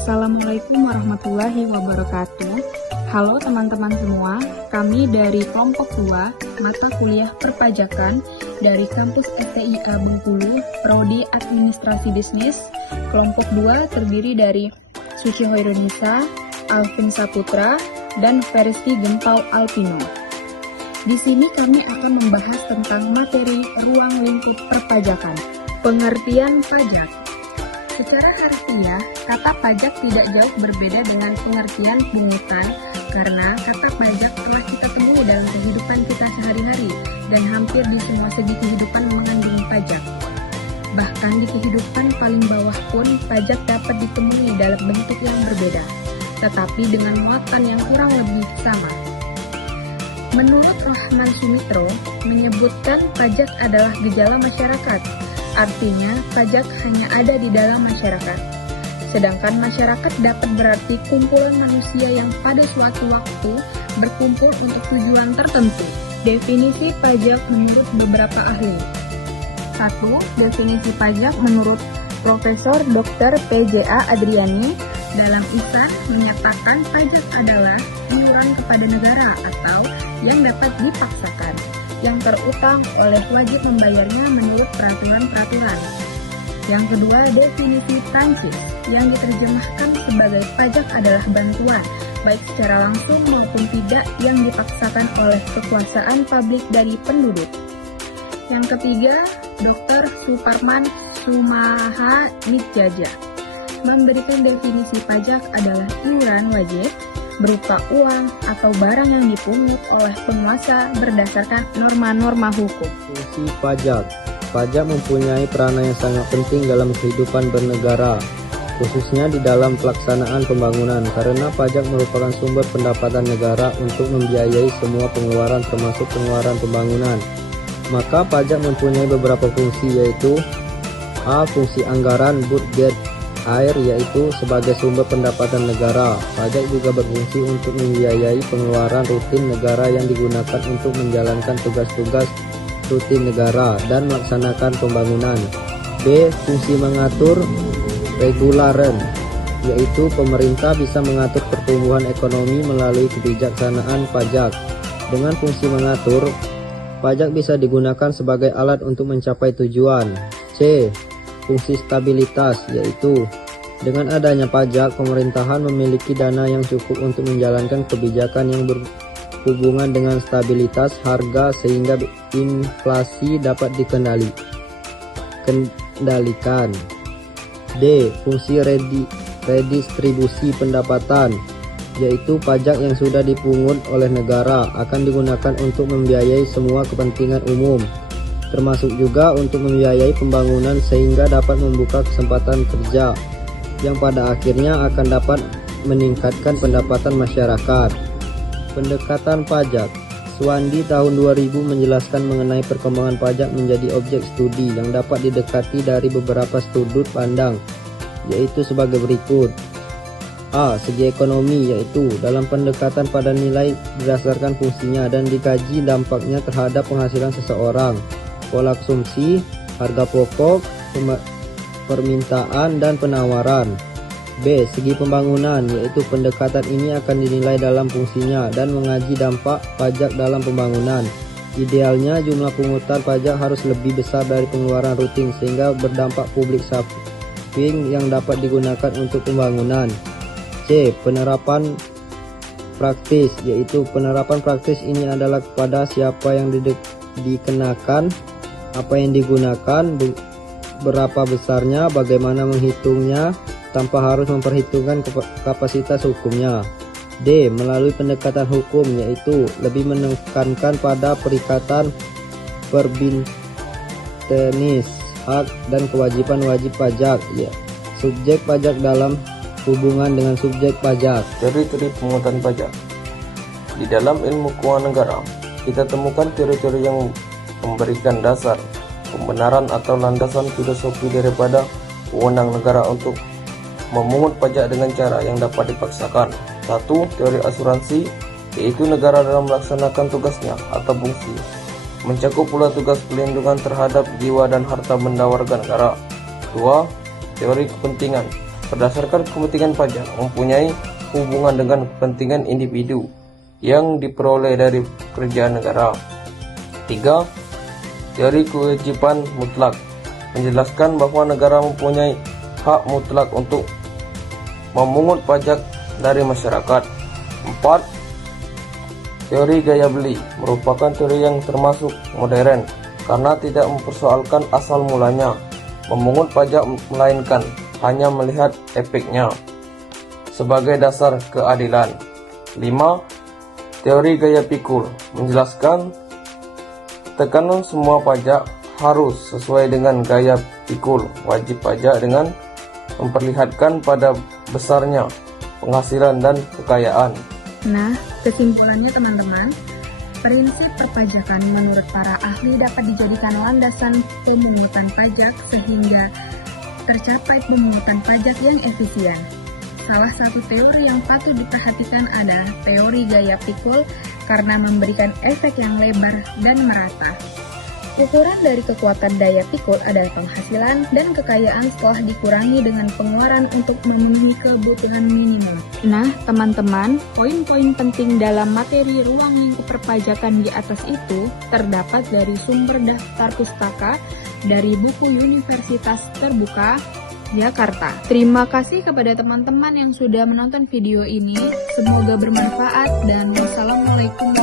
Assalamualaikum warahmatullahi wabarakatuh. Halo teman-teman semua, kami dari kelompok 2 mata kuliah perpajakan dari kampus STIA Bengkulu, Prodi Administrasi Bisnis. Kelompok 2 terdiri dari Suci Hoirunisa, Alvin Saputra, dan Veristi Gempau Alpino. Di sini kami akan membahas tentang materi ruang lingkup perpajakan. Pengertian pajak. Secara harfiah, kata pajak tidak jauh berbeda dengan pengertian pungutan karena kata pajak telah kita temui dalam kehidupan kita sehari-hari dan hampir di semua segi kehidupan mengandung pajak. Bahkan di kehidupan paling bawah pun pajak dapat ditemui dalam bentuk yang berbeda, tetapi dengan muatan yang kurang lebih sama. Menurut Rahman Sumitro, menyebutkan pajak adalah gejala masyarakat. Artinya, pajak hanya ada di dalam masyarakat. Sedangkan masyarakat dapat berarti kumpulan manusia yang pada suatu waktu berkumpul untuk tujuan tertentu. Definisi pajak menurut beberapa ahli. 1. Definisi pajak menurut Profesor Dr. P.J.A. Adriani dalam ISAN menyatakan pajak adalah iuran kepada negara atau yang dapat dipaksakan, yang terutang oleh wajib membayarnya menurut peraturan-peraturan. Yang kedua, definisi Prancis yang diterjemahkan sebagai pajak adalah bantuan, baik secara langsung maupun tidak yang dipaksakan oleh kekuasaan publik dari penduduk. Yang ketiga, Dr. Suparman Sumaha Nitjaja memberikan definisi pajak adalah iuran wajib berupa uang atau barang yang dipungut oleh penguasa berdasarkan norma-norma hukum. Fungsi pajak. Pajak mempunyai peranan yang sangat penting dalam kehidupan bernegara, khususnya di dalam pelaksanaan pembangunan, karena pajak merupakan sumber pendapatan negara untuk membiayai semua pengeluaran termasuk pengeluaran pembangunan. Maka pajak mempunyai beberapa fungsi, yaitu A. Fungsi anggaran budget air, yaitu sebagai sumber pendapatan negara. Pajak juga berfungsi untuk membiayai pengeluaran rutin negara yang digunakan untuk menjalankan tugas-tugas rutin negara dan melaksanakan pembangunan. B. Fungsi mengatur regularen, yaitu pemerintah bisa mengatur pertumbuhan ekonomi melalui kebijaksanaan pajak. Dengan fungsi mengatur, pajak bisa digunakan sebagai alat untuk mencapai tujuan. C. Fungsi stabilitas, yaitu dengan adanya pajak, pemerintahan memiliki dana yang cukup untuk menjalankan kebijakan yang berhubungan dengan stabilitas harga sehingga inflasi dapat dikendalikan. D. Fungsi redistribusi pendapatan, yaitu pajak yang sudah dipungut oleh negara akan digunakan untuk membiayai semua kepentingan umum, termasuk juga untuk membiayai pembangunan sehingga dapat membuka kesempatan kerja yang pada akhirnya akan dapat meningkatkan pendapatan masyarakat. Pendekatan pajak. Suwandi tahun 2000 menjelaskan mengenai perkembangan pajak menjadi objek studi yang dapat didekati dari beberapa sudut pandang, yaitu sebagai berikut. A. Segi ekonomi, yaitu dalam pendekatan pada nilai berdasarkan fungsinya dan dikaji dampaknya terhadap penghasilan seseorang, pola konsumsi, harga pokok, permintaan dan penawaran. B. Segi pembangunan, yaitu pendekatan ini akan dinilai dalam fungsinya dan mengaji dampak pajak dalam pembangunan. Idealnya jumlah pungutan pajak harus lebih besar dari pengeluaran rutin sehingga berdampak public saving yang dapat digunakan untuk pembangunan. C. Penerapan praktis, yaitu penerapan praktis ini adalah kepada siapa yang dikenakan, apa yang digunakan, berapa besarnya, bagaimana menghitungnya tanpa harus memperhitungkan kapasitas hukumnya. D. Melalui pendekatan hukum, yaitu lebih menekankan pada perikatan perbintenis, hak dan kewajiban wajib pajak, ya, subjek pajak dalam hubungan dengan subjek pajak. Teori-teori pungutan pajak. Di dalam ilmu keuangan negara, kita temukan teori-teori yang memberikan dasar pembenaran atau landasan filosofi daripada wewenang negara untuk memungut pajak dengan cara yang dapat dipaksakan. 1. Teori asuransi, yaitu negara dalam melaksanakan tugasnya atau fungsi, mencakup pula tugas pelindungan terhadap jiwa dan harta benda warga negara. 2. Teori kepentingan, berdasarkan kepentingan pajak mempunyai hubungan dengan kepentingan individu yang diperoleh dari kerjaan negara. 3. Teori kewajiban mutlak menjelaskan bahwa negara mempunyai hak mutlak untuk memungut pajak dari masyarakat. 4. Teori gaya beli merupakan teori yang termasuk modern karena tidak mempersoalkan asal mulanya memungut pajak, melainkan hanya melihat efeknya sebagai dasar keadilan. 5. Teori gaya pikul menjelaskan tekanan semua pajak harus sesuai dengan gaya pikul wajib pajak dengan memperlihatkan pada besarnya penghasilan dan kekayaan. Nah, kesimpulannya teman-teman, prinsip perpajakan menurut para ahli dapat dijadikan landasan pemungutan pajak sehingga tercapai pemungutan pajak yang efisien. Salah satu teori yang patut diperhatikan adalah teori gaya pikul karena memberikan efek yang lebar dan merata. Ukuran dari kekuatan daya pikul adalah penghasilan dan kekayaan setelah dikurangi dengan pengeluaran untuk memenuhi kebutuhan minimum. Nah, teman-teman, poin-poin penting dalam materi ruang lingkup perpajakan di atas itu terdapat dari sumber daftar pustaka dari buku Universitas Terbuka Jakarta. Terima kasih kepada teman-teman yang sudah menonton video ini. Semoga bermanfaat dan wassalamualaikum